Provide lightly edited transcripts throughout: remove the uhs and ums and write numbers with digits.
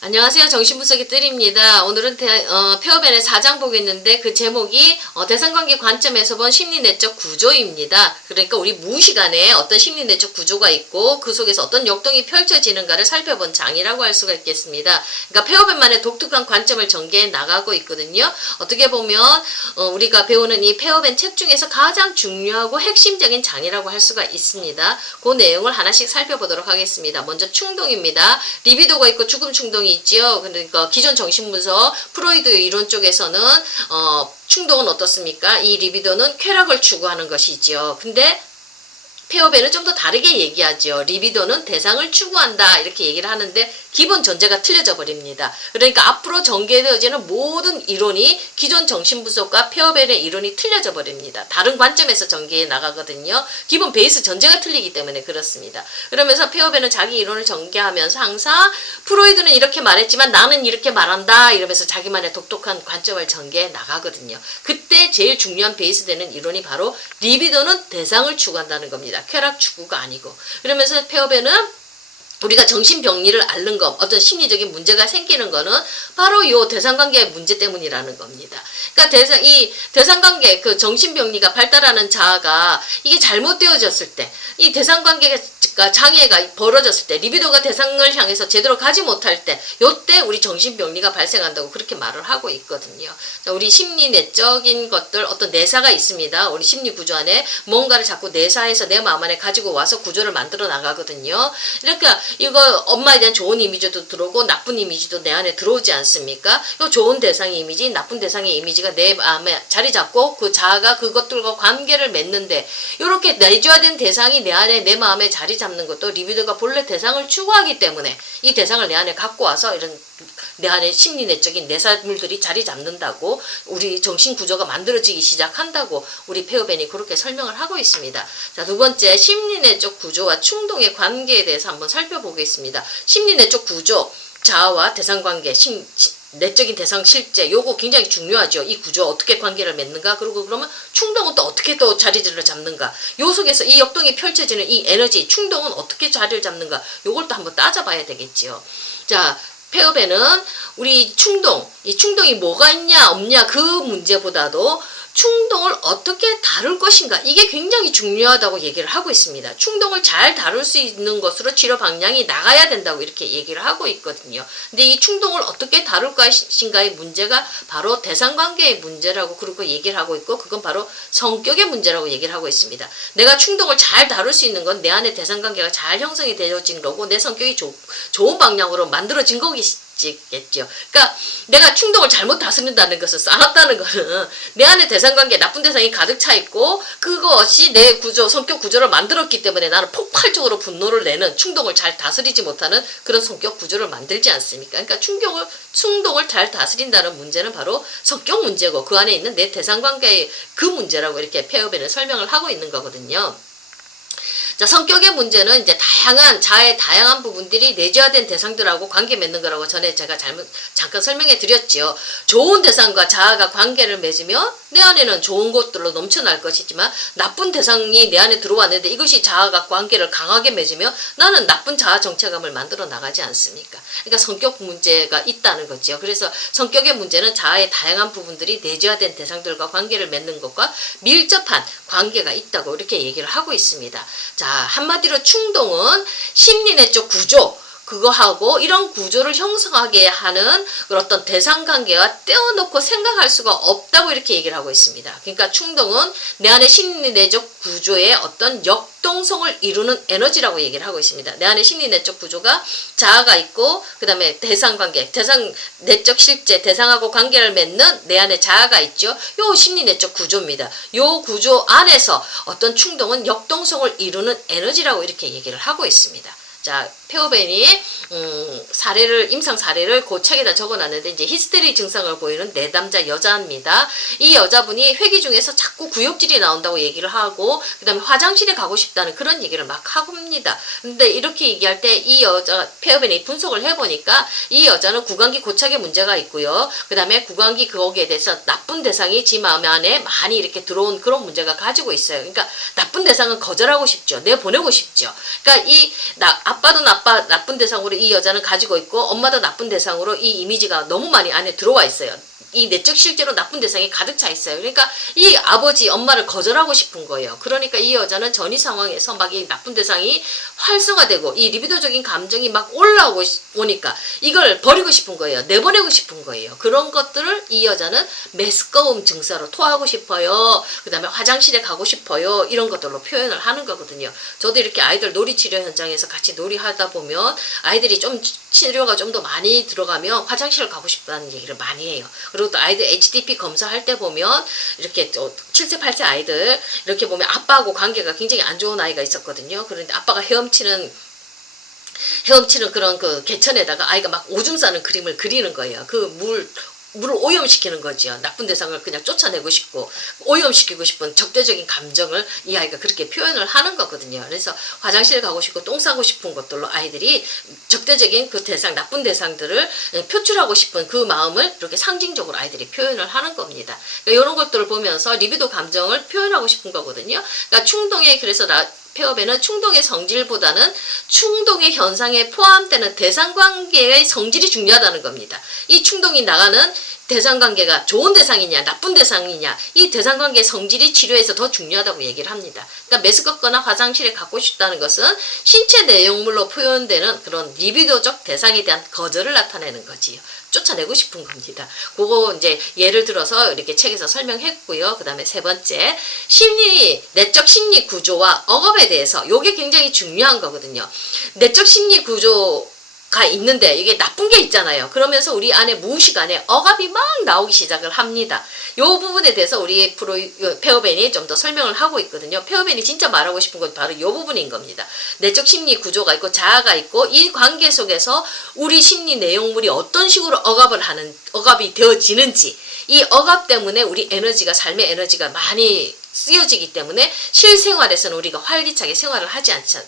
안녕하세요. 정신분석의 뜰입니다. 오늘은 페어벤의 4장 보겠는데 그 제목이 대상관계 관점에서 본 심리내적 구조입니다. 그러니까 우리 무의식안에 어떤 심리내적 구조가 있고 그 속에서 어떤 역동이 펼쳐지는가를 살펴본 장이라고 할 수가 있겠습니다. 그러니까 페어벤만의 독특한 관점을 전개해 나가고 있거든요. 어떻게 보면 우리가 배우는 이 페어벤 책 중에서 가장 중요하고 핵심적인 장이라고 할 수가 있습니다. 그 내용을 하나씩 살펴보도록 하겠습니다. 먼저 충동입니다. 리비도가 있고 죽음 충동이 있지요. 그러니까 기존 정신분석 프로이드 이론 쪽에서는 충동은 어떻습니까? 이 리비도는 쾌락을 추구하는 것이지요. 근데 페어벤은 좀 더 다르게 얘기하죠. 리비도는 대상을 추구한다 이렇게 얘기를 하는데 기본 전제가 틀려져 버립니다. 그러니까 앞으로 전개되어지는 모든 이론이 기존 정신분석과 페어벤의 이론이 틀려져 버립니다. 다른 관점에서 전개해 나가거든요. 기본 베이스 전제가 틀리기 때문에 그렇습니다. 그러면서 페어벤은 자기 이론을 전개하면서 항상 프로이드는 이렇게 말했지만 나는 이렇게 말한다 이러면서 자기만의 독특한 관점을 전개해 나가거든요. 그때 제일 중요한 베이스 되는 이론이 바로 리비도는 대상을 추구한다는 겁니다. 쾌락 추구가 아니고. 그러면서 페어벤은 우리가 정신병리를 앓는 것, 어떤 심리적인 문제가 생기는 거는 바로 이 대상관계의 문제 때문이라는 겁니다. 그러니까 이 대상관계, 그 정신병리가 발달하는 자아가 이게 잘못되어졌을 때, 이 대상관계가 장애가 벌어졌을 때, 리비도가 대상을 향해서 제대로 가지 못할 때, 요때 우리 정신병리가 발생한다고 그렇게 말을 하고 있거든요. 자, 우리 심리 내적인 것들, 어떤 내사가 있습니다. 우리 심리 구조 안에 뭔가를 자꾸 내사해서 내 마음 안에 가지고 와서 구조를 만들어 나가거든요. 그러니까 이거 엄마에 대한 좋은 이미지도 들어오고 나쁜 이미지도 내 안에 들어오지 않습니까? 이 좋은 대상의 이미지, 나쁜 대상의 이미지가 내 마음에 자리 잡고 그 자아가 그것들과 관계를 맺는데 이렇게 내줘야된 대상이 내 안에 내 마음에 자리 잡는 것도 리비도가 본래 대상을 추구하기 때문에 이 대상을 내 안에 갖고 와서 이런 내 안에 심리내적인 내사물들이 자리 잡는다고 우리 정신구조가 만들어지기 시작한다고 우리 페어벤이 그렇게 설명을 하고 있습니다. 자, 두 번째 심리내적 구조와 충동의 관계에 대해서 한번 살펴보겠습니다. 심리내적 구조, 자아와 대상관계, 내적인 대상 실제 요거 굉장히 중요하죠. 이 구조 어떻게 관계를 맺는가 그리고 그러면 충동은 또 어떻게 또 자리를 잡는가 요 속에서 이 역동이 펼쳐지는 이 에너지 충동은 어떻게 자리를 잡는가 요걸 또 한번 따져봐야 되겠지요. 자, 페어벤은 우리 이 충동이 뭐가 있냐 없냐 그 문제보다도 충동을 어떻게 다룰 것인가 이게 굉장히 중요하다고 얘기를 하고 있습니다. 충동을 잘 다룰 수 있는 것으로 치료 방향이 나가야 된다고 이렇게 얘기를 하고 있거든요. 근데 이 충동을 어떻게 다룰 것인가의 문제가 바로 대상관계의 문제라고 그렇게 얘기를 하고 있고 그건 바로 성격의 문제라고 얘기를 하고 있습니다. 내가 충동을 잘 다룰 수 있는 건 내 안에 대상관계가 잘 형성이 되어진 거고 내 성격이 좋은 방향으로 만들어진 거겠죠. 그러니까 내가 충동을 잘못 다스린다는 것을 쌓았다는 것은 내 안에 대상관계 나쁜 대상이 가득 차 있고 그것이 내 구조 성격 구조를 만들었기 때문에 나는 폭발적으로 분노를 내는 충동을 잘 다스리지 못하는 그런 성격 구조를 만들지 않습니까? 그러니까 충동을 잘 다스린다는 문제는 바로 성격 문제고 그 안에 있는 내 대상관계의 그 문제라고 이렇게 페어벤은 설명을 하고 있는 거거든요. 자, 성격의 문제는 이제 자아의 다양한 부분들이 내재화된 대상들하고 관계 맺는 거라고 전에 제가 잠깐 설명해 드렸지요. 좋은 대상과 자아가 관계를 맺으면 내 안에는 좋은 것들로 넘쳐날 것이지만 나쁜 대상이 내 안에 들어왔는데 이것이 자아가 관계를 강하게 맺으면 나는 나쁜 자아 정체감을 만들어 나가지 않습니까? 그러니까 성격 문제가 있다는 거죠. 그래서 성격의 문제는 자아의 다양한 부분들이 내재화된 대상들과 관계를 맺는 것과 밀접한 관계가 있다고 이렇게 얘기를 하고 있습니다. 자, 한마디로 충동은 심리내적 구조 그거하고 이런 구조를 형성하게 하는 어떤 대상관계와 떼어놓고 생각할 수가 없다고 이렇게 얘기를 하고 있습니다. 그러니까 충동은 내 안에 심리내적 구조의 어떤 역동성을 이루는 에너지라고 얘기를 하고 있습니다. 내 안에 심리내적 구조가 자아가 있고 그 다음에 대상관계, 내적 실제, 대상하고 관계를 맺는 내 안에 자아가 있죠. 요 심리내적 구조입니다. 요 구조 안에서 어떤 충동은 역동성을 이루는 에너지라고 이렇게 얘기를 하고 있습니다. 자, 페어벤이 임상 사례를 그 책에다 적어놨는데 이제 히스테리 증상을 보이는 내담자 여자입니다. 이 여자분이 회기 중에서 자꾸 구역질이 나온다고 얘기를 하고 그 다음에 화장실에 가고 싶다는 그런 얘기를 막 합니다. 근데 이렇게 얘기할 때 이 여자 페어벤이 분석을 해보니까 이 여자는 구강기 고착에 문제가 있고요. 그 다음에 구강기 거기에 대해서 나쁜 대상이 지 마음 안에 많이 이렇게 들어온 그런 문제가 가지고 있어요. 그러니까 나쁜 대상은 거절하고 싶죠. 내보내고 싶죠. 그러니까 아빠도 나쁜 대상으로 이 여자는 가지고 갖고 있고 엄마도 나쁜 대상으로 이 이미지가 너무 많이 안에 들어와 있어요. 이 내적 실제로 나쁜 대상이 가득 차 있어요. 그러니까 이 아버지, 엄마를 거절하고 싶은 거예요. 그러니까 이 여자는 전이 상황에서 막 이 나쁜 대상이 활성화되고 이 리비도적인 감정이 막 올라오니까 이걸 버리고 싶은 거예요. 내보내고 싶은 거예요. 그런 것들을 이 여자는 메스꺼움 증세로 토하고 싶어요. 그 다음에 화장실에 가고 싶어요. 이런 것들로 표현을 하는 거거든요. 저도 이렇게 아이들 놀이치료 현장에서 같이 놀이하다 보면 아이들이 좀 치료가 좀 더 많이 들어가면 화장실을 가고 싶다는 얘기를 많이 해요. 그리고 또 아이들 HDP 검사할 때 보면 이렇게 7세, 8세 아이들 이렇게 보면 아빠하고 관계가 굉장히 안 좋은 아이가 있었거든요. 그런데 아빠가 헤엄치는 그런 그 개천에다가 아이가 막 오줌 싸는 그림을 그리는 거예요. 물을 오염시키는 거죠. 나쁜 대상을 그냥 쫓아내고 싶고 오염시키고 싶은 적대적인 감정을 이 아이가 그렇게 표현을 하는 거거든요. 그래서 화장실 가고 싶고 똥 싸고 싶은 것들로 아이들이 적대적인 그 대상, 나쁜 대상들을 표출하고 싶은 그 마음을 이렇게 상징적으로 아이들이 표현을 하는 겁니다. 그러니까 이런 것들을 보면서 리비도 감정을 표현하고 싶은 거거든요. 그러니까 충동에 그래서 폐업에는 충동의 성질보다는 충동의 현상에 포함되는 대상관계의 성질이 중요하다는 겁니다. 이 충동이 나가는 대상관계가 좋은 대상이냐 나쁜 대상이냐 이 대상관계의 성질이 치료에서 더 중요하다고 얘기를 합니다. 그러니까 메스껍거나 화장실에 갖고 싶다는 것은 신체 내용물로 표현되는 그런 리비도적 대상에 대한 거절을 나타내는 거지요. 쫓아내고 싶은 겁니다. 그거 이제 예를 들어서 이렇게 책에서 설명했고요. 그 다음에 세 번째, 내적 심리 구조와 억압에 대해서 요게 굉장히 중요한 거거든요. 내적 심리 구조가 있는데 이게 나쁜 게 있잖아요. 그러면서 우리 안에 무의식 안에 억압이 막 나오기 시작을 합니다. 요 부분에 대해서 우리 페어벤이 좀 더 설명을 하고 있거든요. 페어벤이 진짜 말하고 싶은 건 바로 요 부분인 겁니다. 내적 심리 구조가 있고 자아가 있고 이 관계 속에서 우리 심리 내용물이 어떤 식으로 억압이 되어지는지 이 억압 때문에 우리 에너지가 삶의 에너지가 많이 쓰여지기 때문에 실생활에서는 우리가 활기차게 생활을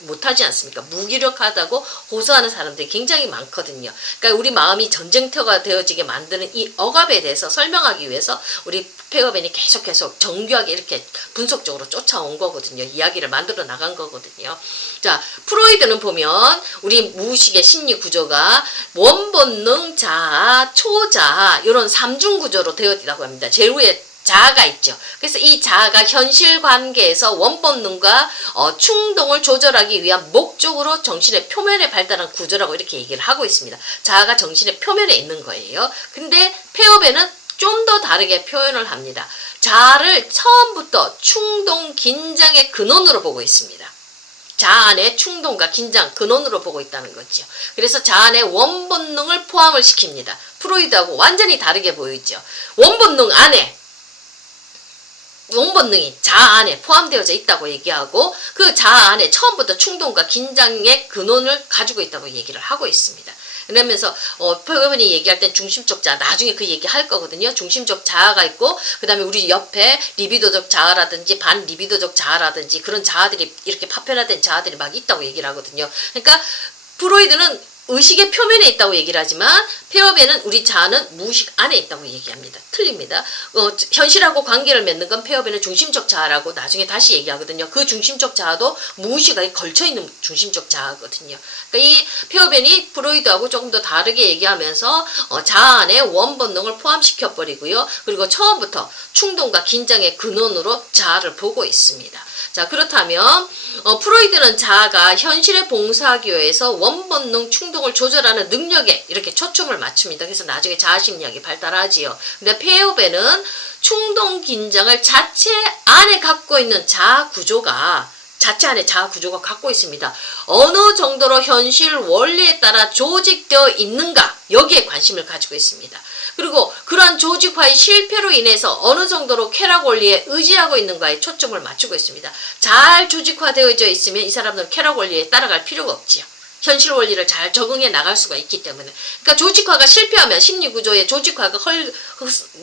못하지 않습니까? 무기력하다고 호소하는 사람들이 굉장히 많거든요. 그러니까 우리 마음이 전쟁터가 되어지게 만드는 이 억압에 대해서 설명하기 위해서 우리 페어벤이 계속 정교하게 이렇게 분석적으로 쫓아온 거거든요. 이야기를 만들어 나간 거거든요. 자, 프로이드는 보면 우리 무의식의 심리 구조가 원본능, 자아, 초자아 이런 3중 구조로 되어 있다고 합니다. 제일 위에 자아가 있죠. 그래서 이 자아가 현실 관계에서 원본능과 충동을 조절하기 위한 목적으로 정신의 표면에 발달한 구조라고 이렇게 얘기를 하고 있습니다. 자아가 정신의 표면에 있는 거예요. 근데 페어벤은 좀 더 다르게 표현을 합니다. 자아를 처음부터 충동, 긴장의 근원으로 보고 있습니다. 자아 안에 충동과 긴장, 근원으로 보고 있다는 거죠. 그래서 자아 안에 원본능을 포함을 시킵니다. 프로이드하고 완전히 다르게 보이죠. 원본능 안에 원본능이 자아 안에 포함되어져 있다고 얘기하고 그 자아 안에 처음부터 충동과 긴장의 근원을 가지고 있다고 얘기를 하고 있습니다. 그러면서 페어벤이 얘기할 땐 중심적 자아 나중에 그 얘기 할 거거든요. 중심적 자아가 있고 그 다음에 우리 옆에 리비도적 자아라든지 반리비도적 자아라든지 그런 자아들이 이렇게 파편화된 자아들이 막 있다고 얘기를 하거든요. 그러니까 프로이드는 의식의 표면에 있다고 얘기를 하지만 페어벤은 우리 자아는 무의식 안에 있다고 얘기합니다. 틀립니다. 현실하고 관계를 맺는 건 페어벤은 중심적 자아라고 나중에 다시 얘기하거든요. 그 중심적 자아도 무의식에 걸쳐있는 중심적 자아거든요. 그러니까 이 페어벤이 프로이드하고 조금 더 다르게 얘기하면서 자아 안에 원본능을 포함시켜버리고요. 그리고 처음부터 충동과 긴장의 근원으로 자아를 보고 있습니다. 자, 그렇다면 프로이드는 자아가 현실에 봉사하기 위해서 원본능 충동을 조절하는 능력에 이렇게 초점을 맞춥니다. 그래서 나중에 자아심리학이 발달하지요. 근데 페어벤은 충동 긴장을 자체 안에 갖고 있는 자체 안에 자아 구조가 갖고 있습니다. 어느 정도로 현실 원리에 따라 조직되어 있는가 여기에 관심을 가지고 있습니다. 그리고 그러한 조직화의 실패로 인해서 어느 정도로 쾌락 원리에 의지하고 있는가에 초점을 맞추고 있습니다. 잘 조직화되어져 있으면 이 사람들은 쾌락 원리에 따라갈 필요가 없지요. 현실 원리를 잘 적응해 나갈 수가 있기 때문에. 그러니까 조직화가 실패하면 심리구조의 조직화가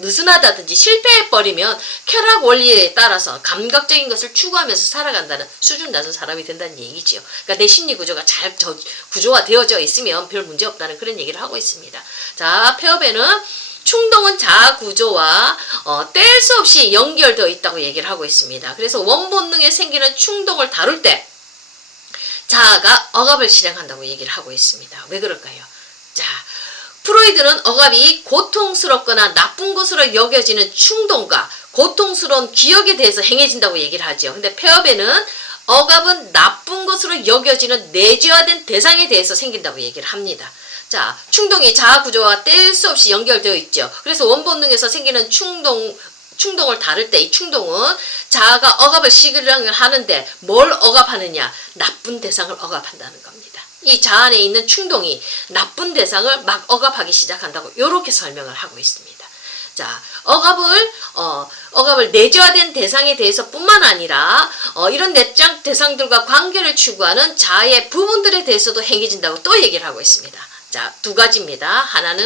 느슨하다든지 실패해버리면 쾌락 원리에 따라서 감각적인 것을 추구하면서 살아간다는 수준 낮은 사람이 된다는 얘기지요. 그러니까 내 심리구조가 잘 구조화되어져 있으면 별 문제 없다는 그런 얘기를 하고 있습니다. 자, 페어벤은 충동은 자아 구조와 뗄 수 없이 연결되어 있다고 얘기를 하고 있습니다. 그래서 원본능에 생기는 충동을 다룰 때 자아가 억압을 실행한다고 얘기를 하고 있습니다. 왜 그럴까요? 자, 프로이드는 억압이 고통스럽거나 나쁜 것으로 여겨지는 충동과 고통스러운 기억에 대해서 행해진다고 얘기를 하죠. 근데 폐업에는 억압은 나쁜 것으로 여겨지는 내재화된 대상에 대해서 생긴다고 얘기를 합니다. 자, 충동이 자아 구조와 뗄 수 없이 연결되어 있죠. 그래서 원본능에서 생기는 충동을 다룰 때 이 충동은 자아가 억압을 실행을 하는데 뭘 억압하느냐? 나쁜 대상을 억압한다는 겁니다. 이 자아 안에 있는 충동이 나쁜 대상을 막 억압하기 시작한다고 이렇게 설명을 하고 있습니다. 자, 억압을 내재화된 대상에 대해서 뿐만 아니라 이런 내적 대상들과 관계를 추구하는 자아의 부분들에 대해서도 행해진다고 또 얘기를 하고 있습니다. 자, 두 가지입니다. 하나는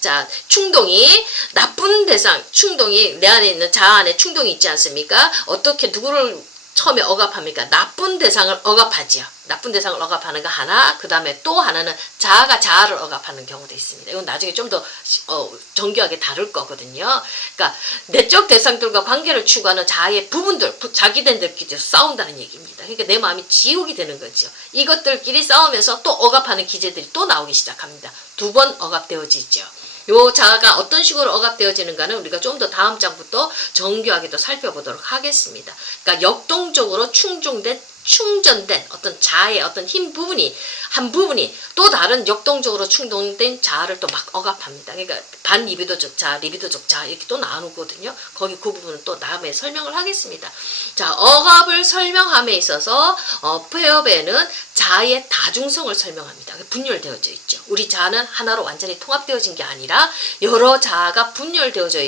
자, 충동이 나쁜 대상, 충동이 내 안에 있는 자아 안에 충동이 있지 않습니까? 어떻게 누구를 처음에 억압합니까? 나쁜 대상을 억압하지요. 나쁜 대상을 억압하는 거 하나, 그 다음에 또 하나는 자아가 자아를 억압하는 경우도 있습니다. 이건 나중에 좀 더 정교하게 다룰 거거든요. 그러니까 내적 대상들과 관계를 추구하는 자아의 부분들, 자기들끼리 싸운다는 얘기입니다. 그러니까 내 마음이 지옥이 되는 거죠. 이것들끼리 싸우면서 또 억압하는 기제들이 또 나오기 시작합니다. 두 번 억압되어지죠. 요 자아가 어떤 식으로 억압되어지는가는 우리가 좀 더 다음 장부터 정교하게 또 살펴보도록 하겠습니다. 그러니까 역동적으로 충전된 어떤 자아의 어떤 한 부분이 또 다른 역동적으로 충동된 자아를 또 막 억압합니다. 그러니까 반리비도적 자아, 리비도적 자아 이렇게 또 나누거든요. 거기 그 부분은 또 다음에 설명을 하겠습니다. 자, 억압을 설명함에 있어서 폐업에는 자아의 다중성을 설명합니다. 분열되어져 있죠. 우리 자아는 하나로 완전히 통합되어진 게 아니라 여러 자아가 분열되어져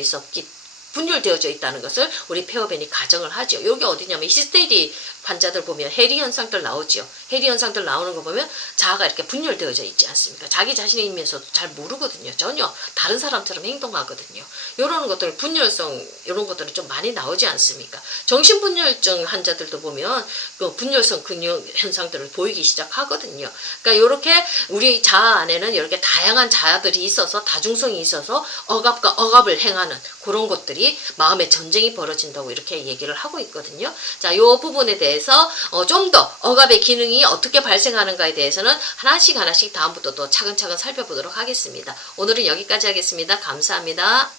있다는 것을 우리 폐업엔이 가정을 하죠. 여기 어디냐면 히스테리 환자들 보면 해리 현상들 나오죠. 해리 현상들 나오는 거 보면 자아가 이렇게 분열되어져 있지 않습니까? 자기 자신이면서도 잘 모르거든요. 전혀 다른 사람처럼 행동하거든요. 이런 것들 분열성 이런 것들은 좀 많이 나오지 않습니까? 정신분열증 환자들도 보면 그 분열성 근육 현상들을 보이기 시작하거든요. 그러니까 이렇게 우리 자아 안에는 이렇게 다양한 자아들이 있어서 다중성이 있어서 억압과 억압을 행하는 그런 것들이 마음의 전쟁이 벌어진다고 이렇게 얘기를 하고 있거든요. 자, 이 부분에 대해서 좀 더 억압의 기능이 어떻게 발생하는가에 대해서는 하나씩 다음부터 또 차근차근 살펴보도록 하겠습니다. 오늘은 여기까지 하겠습니다. 감사합니다.